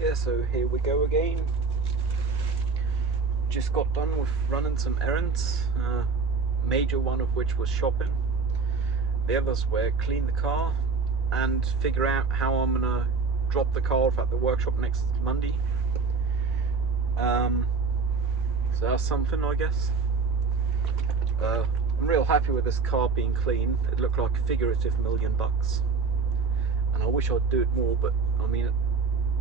Yeah, so here we go again. Just got done with running some errands, major one of which was shopping. The others were clean the car and figure out how I'm gonna drop the car off at the workshop next Monday. So that's something, I guess. I'm real happy with this car being clean. It looked like a figurative $1 million, and I wish I'd do it more, but I mean,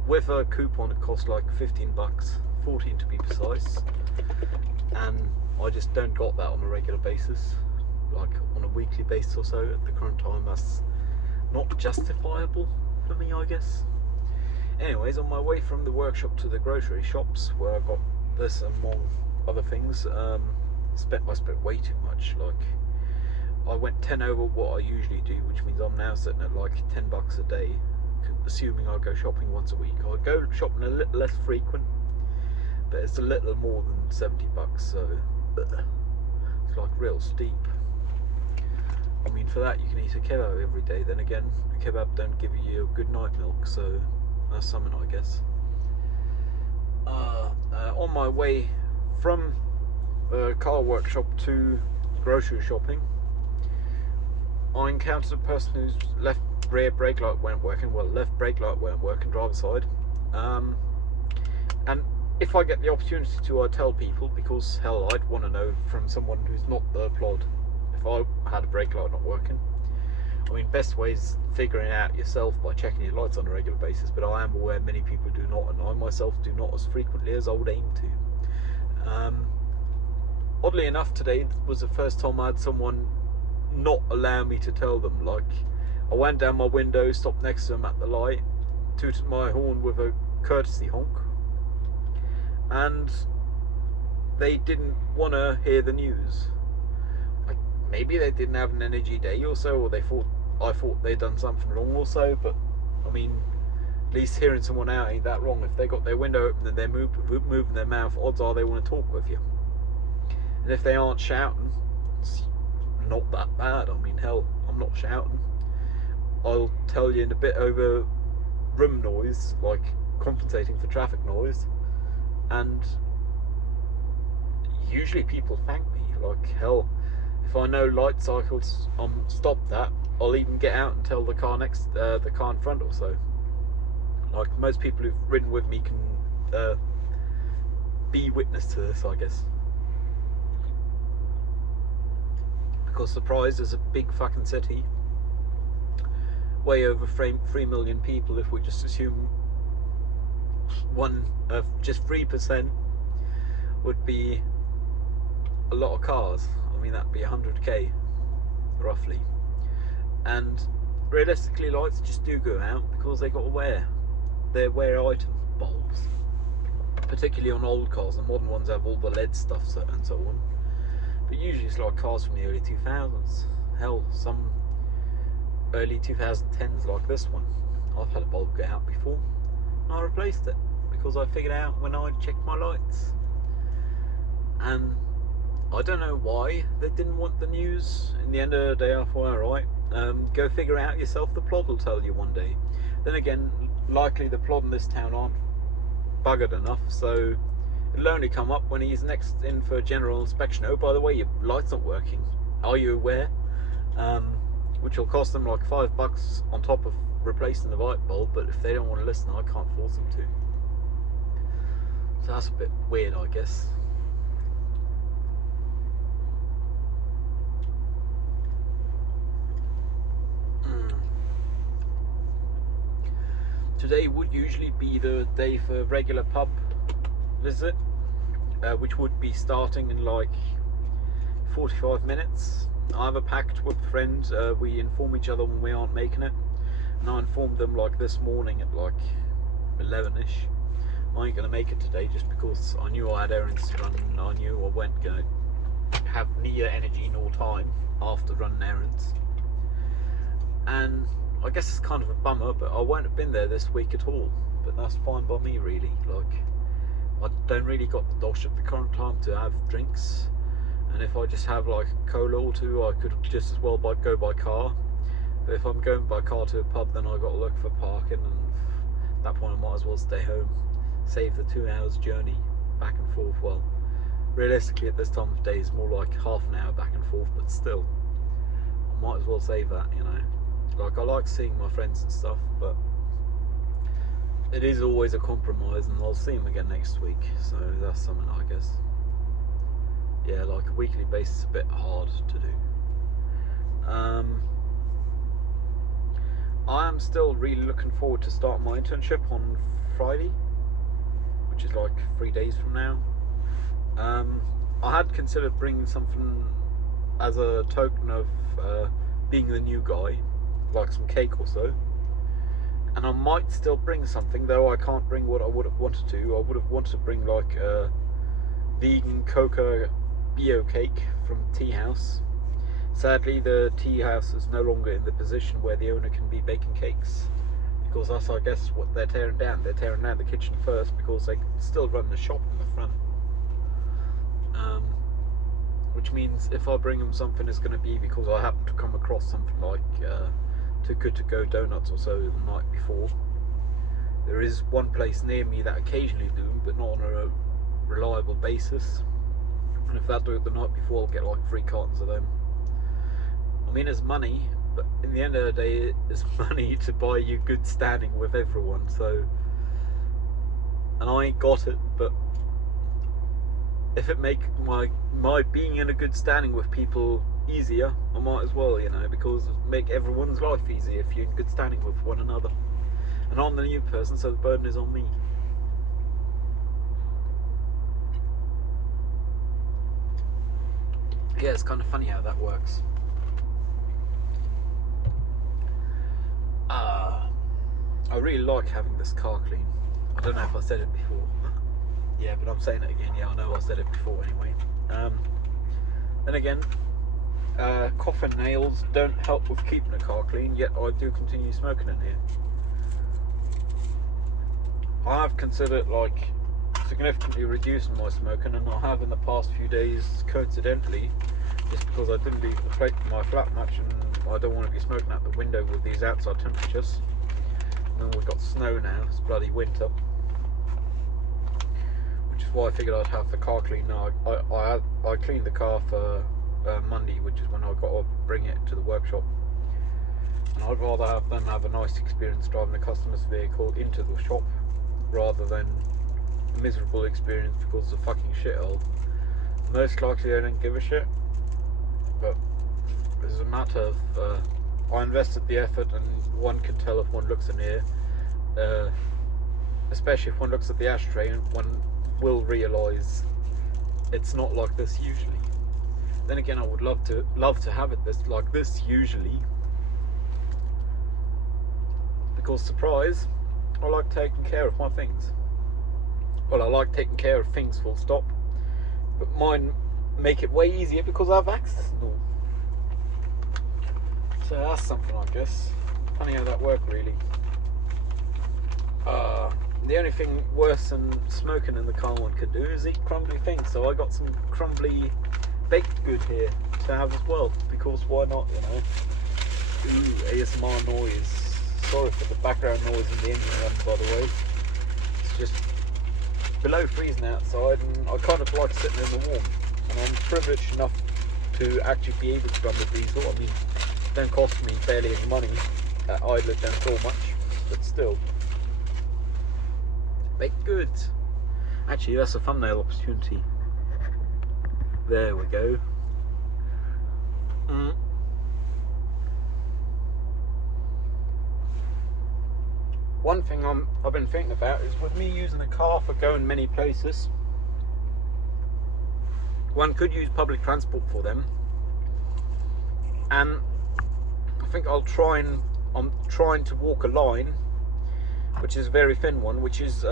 with a coupon it costs like $15, 14 to be precise, and I just don't got that on a regular basis, like on a weekly basis or so at the current time. That's not justifiable for me, I guess. Anyways, on my way from the workshop to the grocery shops, where I got this among other things, I spent way too much. Like, I went 10 over what I usually do, which means I'm now sitting at like $10 a day, assuming I go shopping once a week. I go shopping a little less frequent, but it's a little more than $70, so it's like real steep. I mean, for that you can eat a kebab every day. Then again, a kebab don't give you a good night milk, so that's something, I guess. On my way from the car workshop to grocery shopping, I encountered a person whose left rear brake light weren't working. Well, left brake light weren't working, driver's side. And if I get the opportunity to, I tell people, because hell, I'd want to know from someone who's not the plod if I had a brake light not working. I mean, best way is figuring it out yourself by checking your lights on a regular basis, but I am aware many people do not, and I myself do not as frequently as I would aim to. Oddly enough, today was the first time I had someone not allow me to tell them. Like, I went down my window, stopped next to them at the light, tooted my horn with a courtesy honk, and they didn't want to hear the news. Like, maybe they didn't have an energy day or so, or I thought they'd done something wrong or so, but I mean, at least hearing someone out ain't that wrong. If they got their window open and they're moving their mouth, odds are they want to talk with you. And if they aren't shouting, it's not that bad. I mean, hell, I'm not shouting. I'll tell you in a bit over room noise, like compensating for traffic noise, and usually people thank me. Like, hell, if I know light cycles, stop that, I'll even get out and tell the car the car in front or so. Like, most people who've ridden with me can be witness to this, I guess. Because surprise is a big fucking city, way over 3 million people. If we just assume just 3% would be a lot of cars. I mean, that'd be 100k roughly, and realistically lights just do go out because they got to they're wear item bulbs, particularly on old cars. The modern ones have all the LED stuff and so on, but usually it's like cars from the early 2000s. Hell, some early 2010s like this one. I've had a bulb go out before and I replaced it because I figured out when I checked my lights. And I don't know why they didn't want the news. In the end of the day, I thought, alright, go figure out yourself. The plod will tell you one day. Then again, likely the plod in this town aren't buggered enough, so it'll only come up when he's next in for general inspection. Oh, by the way, your light's not working. Are you aware? Which will cost them like $5 on top of replacing the light bulb, but if they don't want to listen, I can't force them to. So that's a bit weird, I guess. Today would usually be the day for regular pub visit, which would be starting in like 45 minutes. I have a pact with a friend. We inform each other when we aren't making it, and I informed them like this morning at like 11ish. I ain't gonna make it today just because I knew I had errands to run, and I knew I weren't gonna have neither energy nor time after running errands. And I guess it's kind of a bummer, but I won't have been there this week at all. But that's fine by me, really. Like, I don't really got the dosh at the current time to have drinks, and if I just have like a cola or two, I could just as well go by car. But if I'm going by car to a pub, then I got to look for parking, and At that point I might as well stay home, save the 2 hours journey back and forth. Well, realistically at this time of day it's more like half an hour back and forth, but still, I might as well save that, you know. Like, I like seeing my friends and stuff, but it is always a compromise, and I'll see them again next week, so that's something, I guess. Yeah, like a weekly basis is a bit hard to do. I am still really looking forward to starting my internship on Friday, which is like 3 days from now. I had considered bringing something as a token of being the new guy, like some cake or so. And I might still bring something, though I can't bring what I would have wanted to. I would have wanted to bring like a vegan coca bio cake from Tea House. Sadly, the tea house is no longer in the position where the owner can be baking cakes, because that's, I guess, what they're tearing down. They're tearing down the kitchen first because they still run the shop in the front. Which means if I bring them something, it's going to be because I happen to come across something like Too Good To Go donuts or so the night before. There is one place near me that occasionally do, but not on a reliable basis. And if that do it the night before, I'll get like 3 cartons of them. I mean, it's money, but in the end of the day, it's money to buy you good standing with everyone. So, and I ain't got it, but if it make my being in a good standing with people easier, I might as well, you know, because it make everyone's life easier if you're in good standing with one another. And I'm the new person, so the burden is on me. Yeah, it's kind of funny how that works. I really like having this car clean. I don't know if I said it before. Yeah, but I'm saying it again. Yeah, I know I said it before anyway. Then again, cough and nails don't help with keeping a car clean, yet I do continue smoking in here. I have considered like significantly reducing my smoking, and I have in the past few days, coincidentally, just because I didn't leave the plate in my flat much, and I don't want to be smoking out the window with these outside temperatures. And we've got snow now, it's bloody winter. Which is why I figured I'd have the car clean now. I cleaned the car for Monday, which is when I got to bring it to the workshop. And I'd rather have them have a nice experience driving a customer's vehicle into the shop, rather than a miserable experience because it's a fucking shithole. Most likely they don't give a shit, but it's a matter of I invested the effort, and one can tell if one looks in here, especially if one looks at the ashtray, and one will realise it's not like this usually. Then again, I would love to have it like this usually, because surprise, I like taking care of my things. Well, I like taking care of things, full stop, but mine make it way easier because I have access and all. So that's something, I guess. Funny how that works, really. The only thing worse than smoking in the car one can do is eat crumbly things. So I got some crumbly baked good here to have as well, because why not, you know? Ooh, ASMR noise. Sorry for the background noise in the engine run, by the way. It's just below freezing outside, and I kind of like sitting in the warm. And I'm privileged enough to actually be able to run the diesel. I mean, it don't cost me barely any money. Idler don't so much, but still. Baked goods. Actually, that's a thumbnail opportunity. There we go. One thing I've been thinking about is, with me using the car for going many places, one could use public transport for them, and I think I'm trying to walk a line, which is a very thin one, which is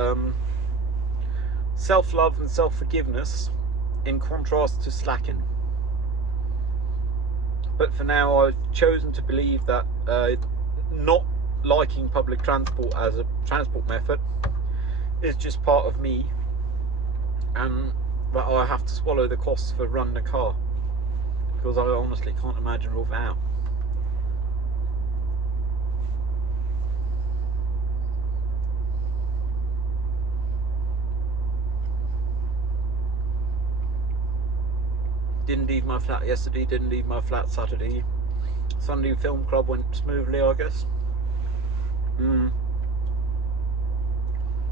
self-love and self-forgiveness in contrast to slacking. But for now, I've chosen to believe that not liking public transport as a transport method is just part of me, and that I have to swallow the costs for running a car, because I honestly can't imagine without. Didn't leave my flat yesterday, didn't leave my flat Saturday. Sunday film club went smoothly, I guess.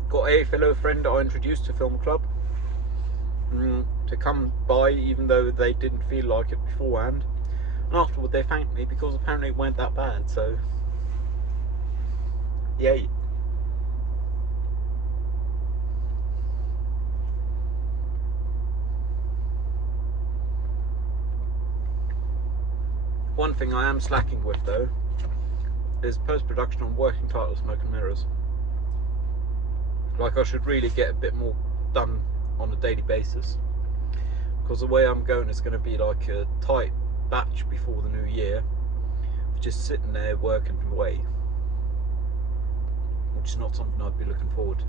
Got a fellow friend I introduced to film club to come by, even though they didn't feel like it beforehand. And afterward they thanked me because apparently it weren't that bad, so yay. One thing I am slacking with though is post-production on working title Smoke and Mirrors. Like, I should really get a bit more done on a daily basis, because the way I'm going is going to be like a tight batch before the new year, just sitting there working away, which is not something I'd be looking forward to.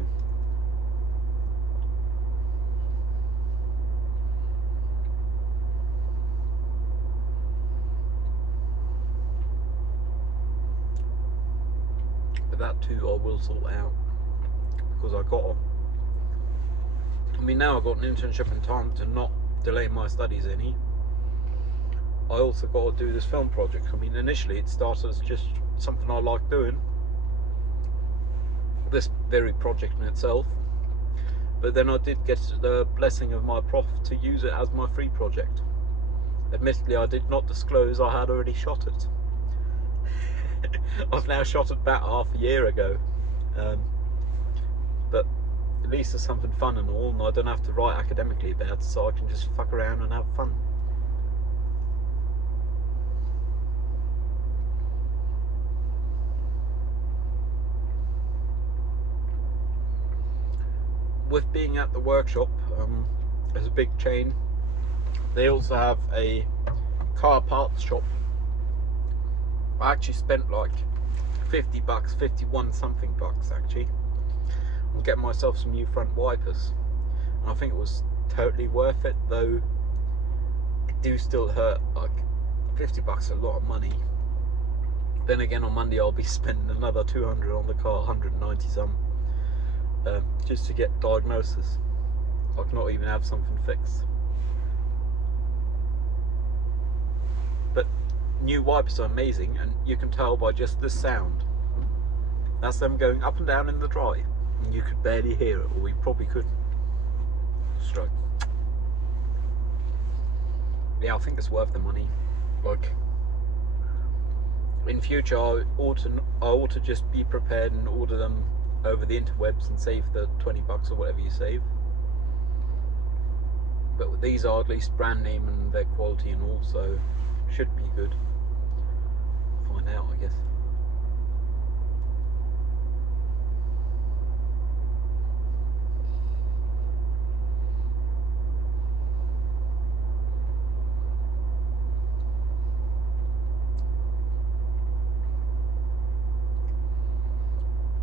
But that too I will sort out, because I mean, now I've got an internship in time to not delay my studies any. I also got to do this film project. I mean, initially it started as just something I like doing, this very project in itself, but then I did get the blessing of my prof to use it as my free project. Admittedly, I did not disclose I had already shot it. I've now shot it about half a year ago, but at least it's something fun and all, and I don't have to write academically about it, so I can just fuck around and have fun. With being at the workshop, there's a big chain. They also have a car parts shop. I actually spent like $50, 51 something bucks actually, on getting myself some new front wipers, and I think it was totally worth it, though it do still hurt. Like, $50 is a lot of money. Then again, on Monday I'll be spending another 200 on the car, 190 some, just to get diagnosis. I can not even have something fixed. But new wipers are amazing, and you can tell by just this sound. That's them going up and down in the dry, and you could barely hear it, or we probably couldn't. Stroke. Yeah, I think it's worth the money. Like, in future I ought to just be prepared and order them over the interwebs and save the $20 or whatever you save. But these are at least brand name and their quality and all, so should be good. Find out, I guess.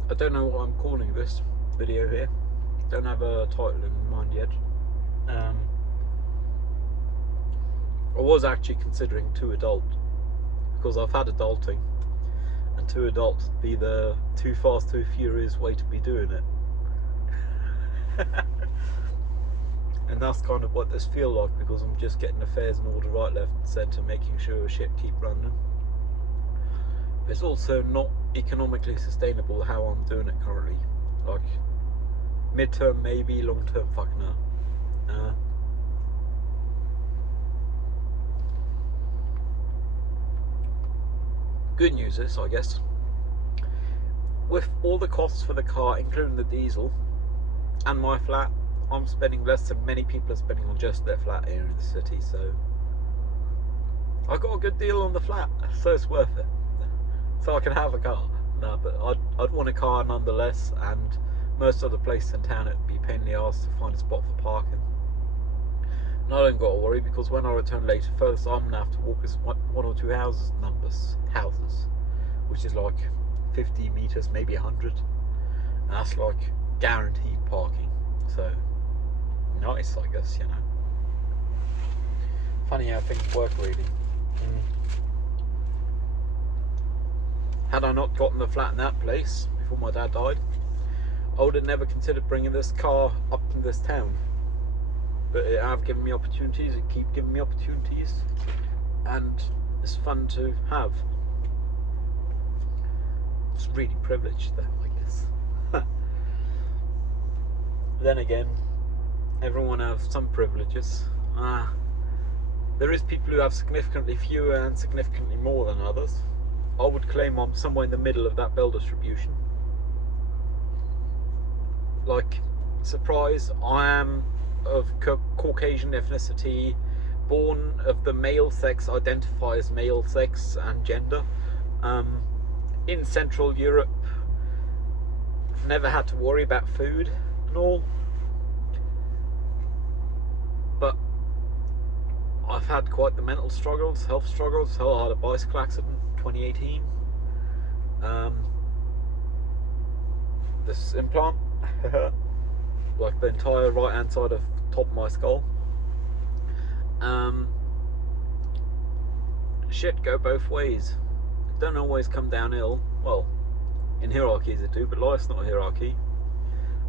I don't know what I'm calling this video here. Don't have a title in mind yet. I was actually considering Too Adult, because I've had adulting, and Too Adult would be the Too Fast, Too Furious way to be doing it. And that's kind of what this feels like, because I'm just getting affairs in order, right, left, centre, making sure shit keep running. But it's also not economically sustainable how I'm doing it currently. Like, mid-term maybe, long-term fuck no. Good news is, I guess, with all the costs for the car, including the diesel, and my flat, I'm spending less than many people are spending on just their flat here in the city, so I got a good deal on the flat, so it's worth it. So I can have a car. No, but I'd want a car nonetheless, and most other places in town it'd be a pain in the arse to find a spot for parking. And I don't got to worry, because when I return later, furthest I'm gonna have to walk is one or two houses, which is like 50 meters, maybe 100, and that's like guaranteed parking. So nice, I guess, you know. Funny how things work, really. Had I not gotten the flat in that place before my dad died, I would have never considered bringing this car up to this town. but it have given me opportunities, it keep giving me opportunities, and it's fun to have. It's really privileged though, I guess. Then again, everyone have some privileges. There is people who have significantly fewer and significantly more than others. I would claim I'm somewhere in the middle of that bell distribution. Like, surprise, I am of Caucasian ethnicity, born of the male sex, identify as male sex and gender. In Central Europe, never had to worry about food and all. But I've had quite the mental struggles, health struggles. Hell, I had a bicycle accident in 2018. This implant, like the entire right hand side of top of my skull. Shit go both ways. It don't always come downhill. Well, in hierarchies it do, but life's not a hierarchy.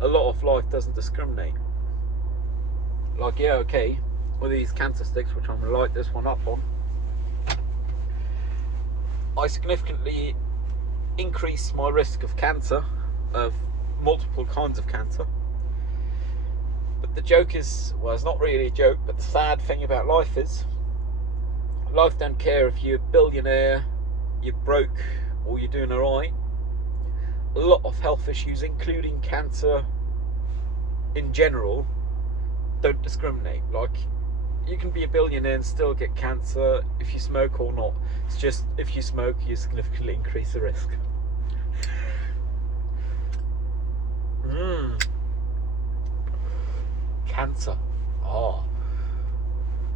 A lot of life doesn't discriminate. Like, yeah, okay, with these cancer sticks, which I'm going to light this one up on, I significantly increase my risk of cancer, of multiple kinds of cancer. But the joke is, well, it's not really a joke, but the sad thing about life is, life don't care if you're a billionaire, you're broke, or you're doing alright. A lot of health issues, including cancer in general, don't discriminate. Like, you can be a billionaire and still get cancer if you smoke or not. It's just, if you smoke, you significantly increase the risk. Cancer.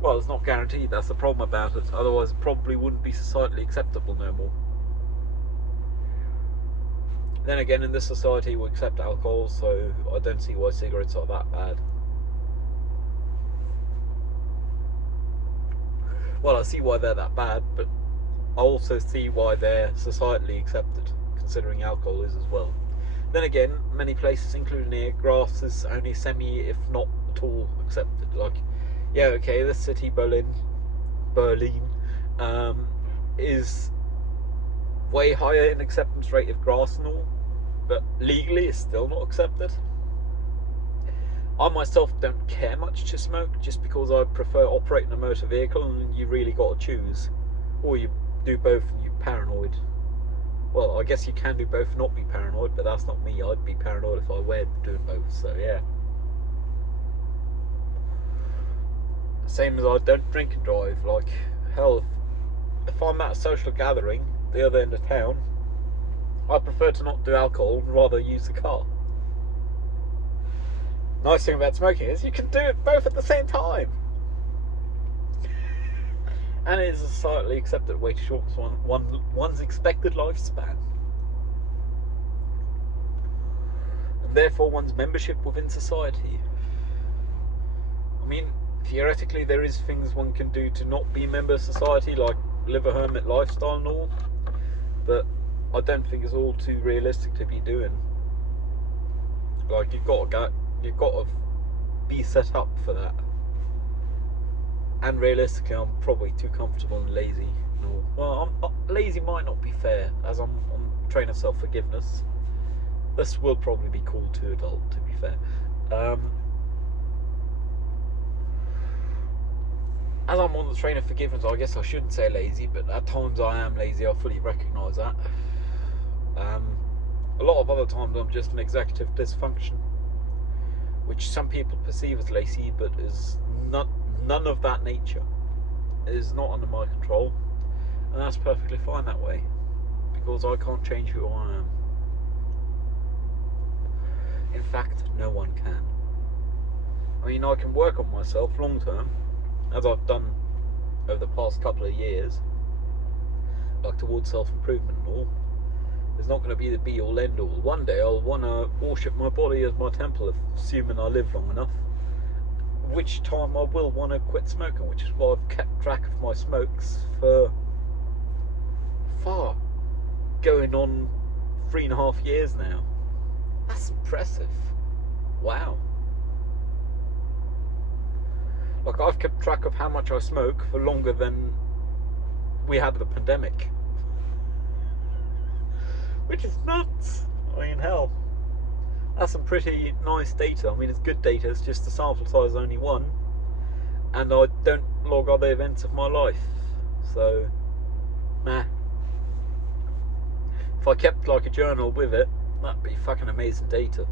Well, it's not guaranteed, that's the problem about it. Otherwise it probably wouldn't be societally acceptable no more. Then again, in this society we accept alcohol, so I don't see why cigarettes are that bad. Well, I see why they're that bad, but I also see why they're societally accepted, considering alcohol is as well. Then again, many places, including here, grass is only semi, if not at all, accepted. Like, yeah, okay, this city, Berlin, is way higher in acceptance rate of grass and all, but legally it's still not accepted. I myself don't care much to smoke, just because I prefer operating a motor vehicle, and you really got to choose. Or you do both and you're paranoid. Well, I guess you can do both and not be paranoid, but that's not me. I'd be paranoid if I were doing both, so yeah. Same as I don't drink and drive. Like, hell, if I'm at a social gathering the other end of town, I prefer to not do alcohol and rather use the car. Nice thing about smoking is you can do it both at the same time. And it is a societally accepted way to shorten one's expected lifespan. And therefore one's membership within society. I mean, theoretically there is things one can do to not be a member of society, like live a hermit lifestyle and all, but I don't think it's all too realistic to be doing. Like, you've got to be set up for that. And realistically, I'm probably too comfortable and lazy. No, well, lazy might not be fair, as I'm on the train of self-forgiveness. This will probably be called too adult, to be fair. As I'm on the train of forgiveness, I guess I shouldn't say lazy, but at times I am lazy. I fully recognise that. A lot of other times I'm just an executive dysfunction, which some people perceive as lazy, but is none of that nature. It is not under my control, and that's perfectly fine that way, because I can't change who I am. In fact, no one can. I mean, I can work on myself long term, as I've done over the past couple of years, like towards self-improvement and all. It's not going to be the be-all end-all. One day I'll want to worship my body as my temple, assuming I live long enough, which time I will want to quit smoking, which is why I've kept track of my smokes for going on 3.5 years now. That's impressive. Wow. Like, I've kept track of how much I smoke for longer than we had the pandemic, which is nuts. I mean, hell, that's some pretty nice data. I mean, it's good data. It's just the sample size is only one, and I don't log other events of my life, so nah. If I kept like a journal with it, that'd be fucking amazing data.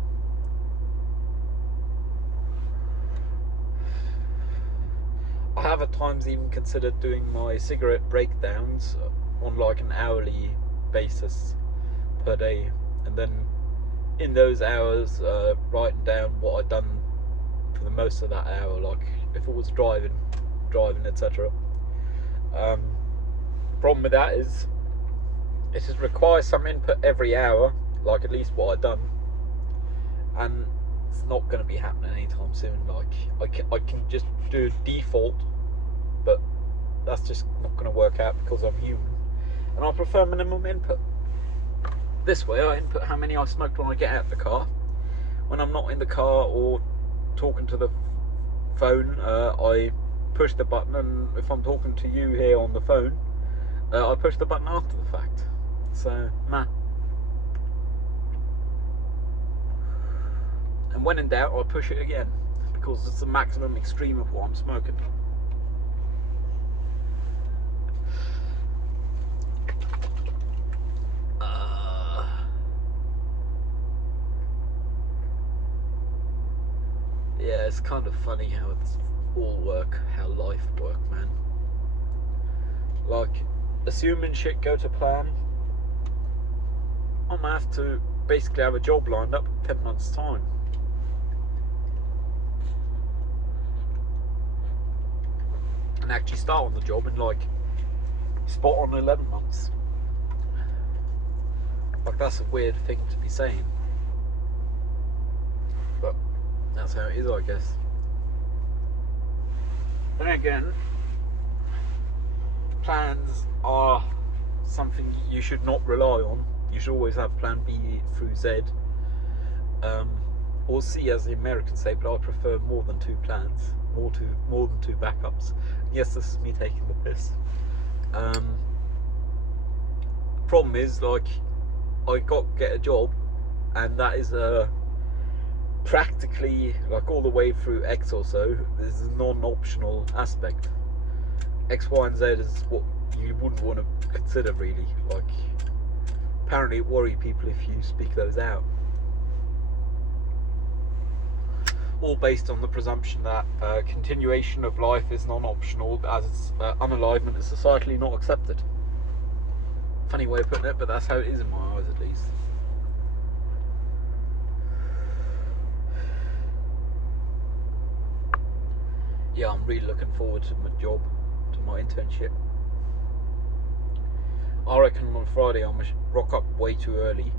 I have at times even considered doing my cigarette breakdowns on like an hourly basis per day, and then in those hours writing down what I'd done for the most of that hour, like if it was driving, etc. Problem with that is it just requires some input every hour, like at least what I've done, and it's not going to be happening anytime soon. Like I can just do default, but that's just not going to work out because I'm human, and I prefer minimum input. This way I input how many I smoked when I get out of the car. When I'm not in the car or talking to the phone, I push the button, and if I'm talking to you here on the phone, I push the button after the fact. So, nah. And when in doubt, I push it again, because it's the maximum extreme of what I'm smoking. Yeah, it's kind of funny how it's all work, how life work, man. Like, assuming shit go to plan, I'm gonna have to basically have a job lined up in 10 months' time. And actually start on the job in like spot on 11 months. Like, that's a weird thing to be saying, but that's how it is, I guess. Then again, plans are something you should not rely on. You should always have plan B through Z, or C as the Americans say, but I prefer more than two plans, more than two backups. Yes, this is me taking the piss. Problem is, like, I got to get a job, and that is practically, like, all the way through X or so, there's a non-optional aspect. X, Y, and Z is what you wouldn't want to consider, really. Like, apparently it worries people if you speak those out. All based on the presumption that continuation of life is non-optional, as unalivement is societally not accepted. Funny way of putting it, but that's how it is in my eyes, at least. Yeah, I'm really looking forward to my job, to my internship. I reckon on Friday I'm gonna rock up way too early.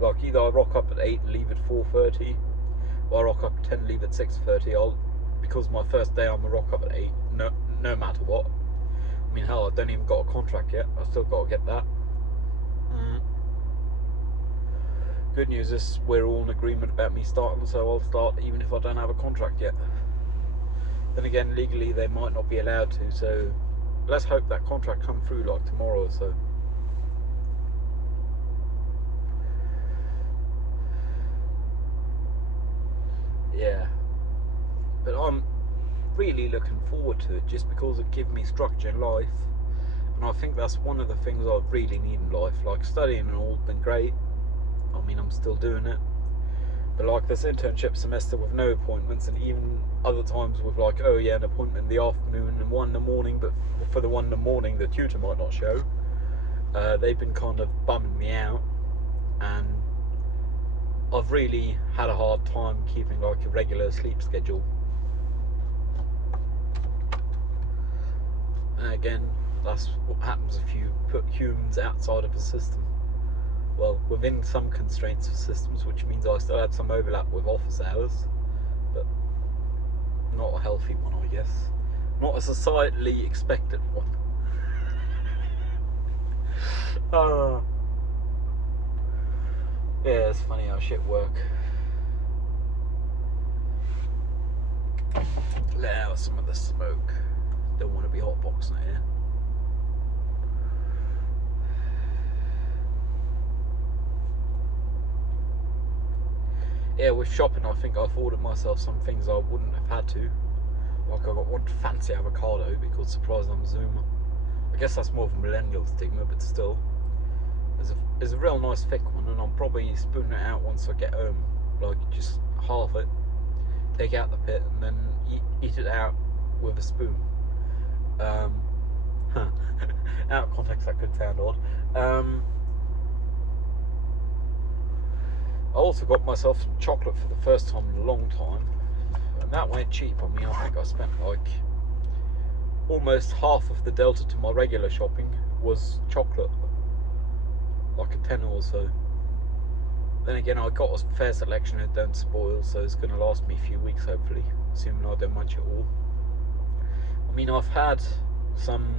Like, either I rock up at 8 and leave at 4:30, or I rock up at 10 and leave at 6:30. Because my first day I'm gonna rock up at 8, no matter what. I mean, hell, I don't even got a contract yet. I still got to get that. Good news is we're all in agreement about me starting, so I'll start even if I don't have a contract yet. Then again, legally they might not be allowed to, so let's hope that contract comes through like tomorrow or so. Yeah, but I'm really looking forward to it just because it gives me structure in life, and I think that's one of the things I really need in life. Like, studying and all been great, I mean, I'm still doing it, but like this internship semester with no appointments, and even other times with like, oh yeah, an appointment in the afternoon and one in the morning, but for the one in the morning the tutor might not show. They've been kind of bumming me out, and I've really had a hard time keeping like a regular sleep schedule. And again, that's what happens if you put humans outside of a system. Well, within some constraints of systems, which means I still had some overlap with office hours, but not a healthy one, I guess. Not a societally expected one. Yeah, it's funny how shit work. Now, some of the smoke. Don't want to be hotboxing it here. Yeah, with shopping, I think I've ordered myself some things I wouldn't have had to. Like I got one fancy avocado because surprised I'm a Zoomer. I guess that's more of a millennial stigma, but still. It's a real nice thick one, and I'll probably spoon it out once I get home. Like just half it, take out the pit, and then eat it out with a spoon. Out of context, that could sound odd. I also got myself some chocolate for the first time in a long time, and that went cheap. I mean, I think I spent like almost half of the delta to my regular shopping was chocolate, like a tenner or so. Then again, I got a fair selection, it don't spoil, so it's going to last me a few weeks hopefully, assuming I don't munch it all. I mean, I've had some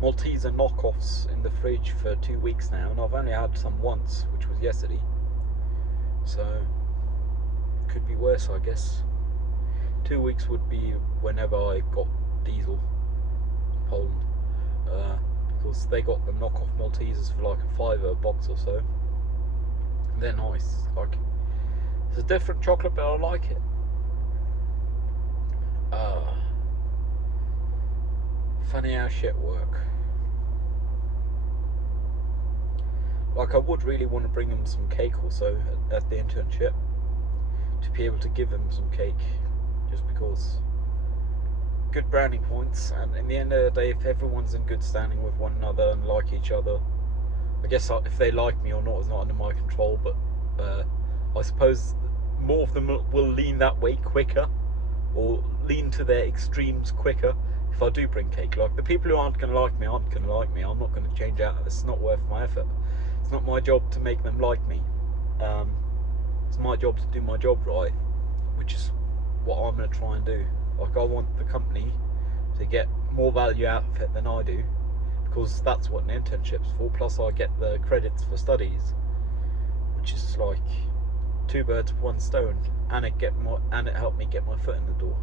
Malteser knockoffs in the fridge for 2 weeks now, and I've only had some once, which was yesterday. So, could be worse, I guess. 2 weeks would be whenever I got diesel in Poland, because they got the knockoff Maltesers for like a £5 a box or so. They're nice. Like, it's a different chocolate, but I like it. Funny how shit work. Like, I would really want to bring them some cake also at the internship, to be able to give them some cake, just because good brownie points. And in the end of the day, if everyone's in good standing with one another and like each other, I guess if they like me or not is not under my control, but I suppose more of them will lean that way quicker, or lean to their extremes quicker if I do bring cake. Like, the people who aren't going to like me aren't going to like me. I'm not going to change out. It's not worth my effort. It's not my job to make them like me. It's my job to do my job right, which is what I'm going to try and do. Like, I want the company to get more value out of it than I do, because that's what an internship's for. Plus I get the credits for studies, which is like 2 birds with 1 stone, and it helped me get my foot in the door,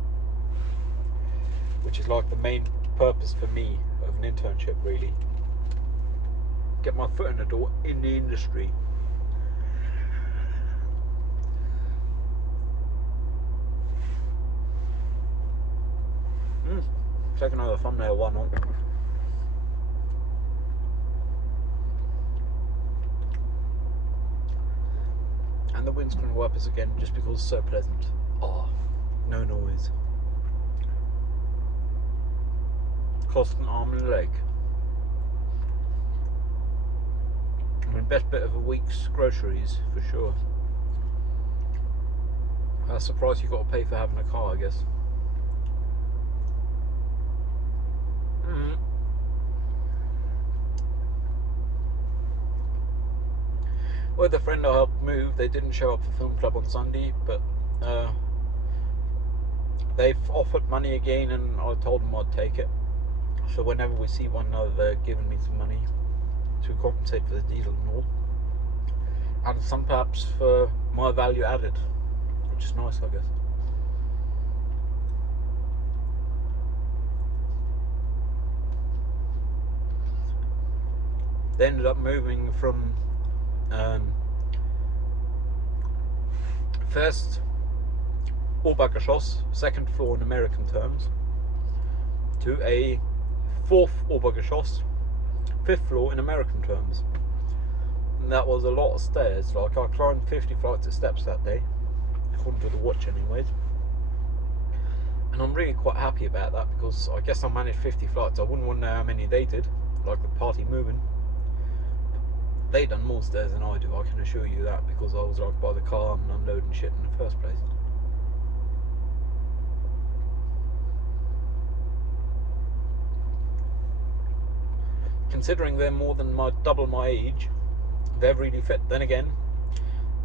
which is like the main purpose for me of an internship, really. Get my foot in the door in the industry. Take another thumbnail one on. And the windscreen wipers again, just because it's so pleasant. Oh, no noise. Cost an arm and a leg. I mean, best bit of a week's groceries, for sure. That's the price you got to pay for having a car, I guess. With a friend I helped move, they didn't show up for film club on Sunday, but they've offered money again, and I told them I'd take it. So whenever we see one another, they're giving me some money to compensate for the diesel and all, and some perhaps for my value added, which is nice, I guess. They ended up moving from first Obergeschoss, 2nd floor in American terms, to a 4th Obergeschoss, 5th floor in American terms. And that was a lot of stairs. Like, I climbed 50 flights of steps that day, according to the watch anyways. And I'm really quite happy about that, because I guess I managed 50 flights. I wouldn't want to know how many they did, like the party moving. They done more stairs than I do, I can assure you that, because I was like by the car and unloading shit in the first place. Considering they're more than double my age, they're really fit. Then again,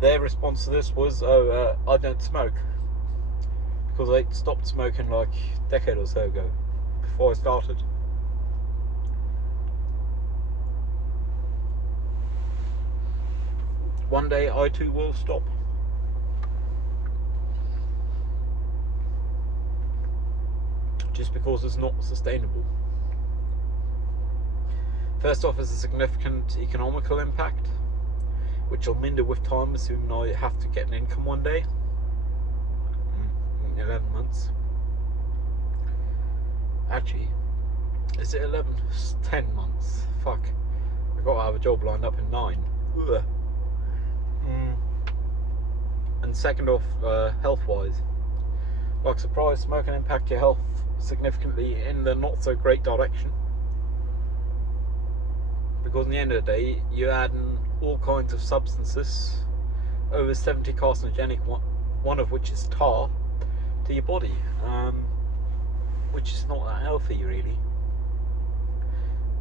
their response to this was, I don't smoke, because I stopped smoking like a decade or so ago, before I started. One day I too will stop. just because it's not sustainable. First off, is a significant economical impact, which will minder with time, assuming I have to get an income one day. 11 months. Actually, is it 11? It's 10 months. Fuck. I've got to have a job lined up in 9. Ugh. And second off, health-wise, like surprise, smoke can impact your health significantly in the not so great direction. Because in the end of the day, you're adding all kinds of substances, over 70 carcinogenic, one of which is tar, to your body, which is not that healthy really.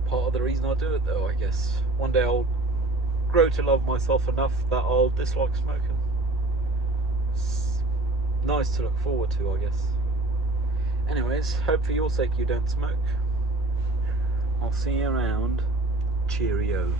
Part of the reason I do it though, I guess. One day I'll grow to love myself enough that I'll dislike smoking. It's nice to look forward to, I guess. Anyways, hope for your sake you don't smoke. I'll see you around. Cheerio.